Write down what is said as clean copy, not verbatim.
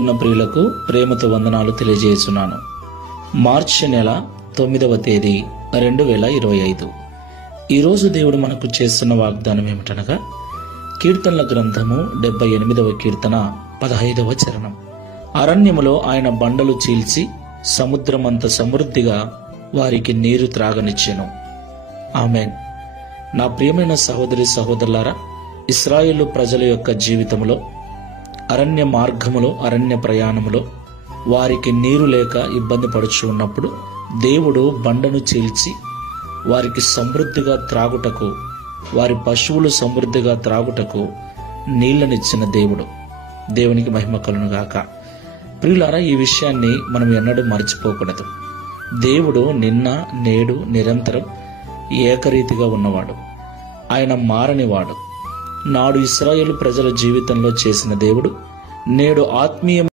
ఉన్న ప్రియులకు ప్రేమతో వందనాలు తెలియజేస్తున్నాను. మార్చి నెల 9వ తేదీ 2025. ఈరోజు దేవుడు మనకు చేస్తున్న వాగ్దానం ఏమిటనగా కీర్తనల గ్రంథము 78వ కీర్తన 15వ చరణం. అరణ్యములో ఆయన బండలు చీల్చి సముద్రమంత సమృద్ధిగా వారికి నీరు త్రాగనిచ్చెను. ఆమేన్. నా ప్రియమైన సహోదరి సహోదరులారా, ఇశ్రాయేలు ప్రజల యొక్క జీవితంలో అరణ్య మార్గములో, అరణ్య ప్రయాణములో వారికి నీరు లేక ఇబ్బంది పడుచు ఉన్నప్పుడు దేవుడు బండను చీల్చి వారికి సమృద్ధిగా త్రాగుటకు, వారి పశువులు సమృద్ధిగా త్రాగుటకు నీళ్లనిచ్చిన దేవుడు. దేవునికి మహిమ కలుగును గాక. ప్రియులారా, ఈ విషయాన్ని మనం ఎన్నడూ మర్చిపోకూడదు. దేవుడు నిన్న నేడు నిరంతరం ఏకరీతిగా ఉన్నవాడు. ఆయన మారనివాడు. నాడు ఇశ్రాయేలు ప్రజల జీవితంలో చేసిన దేవుడు నేడు ఆత్మీయ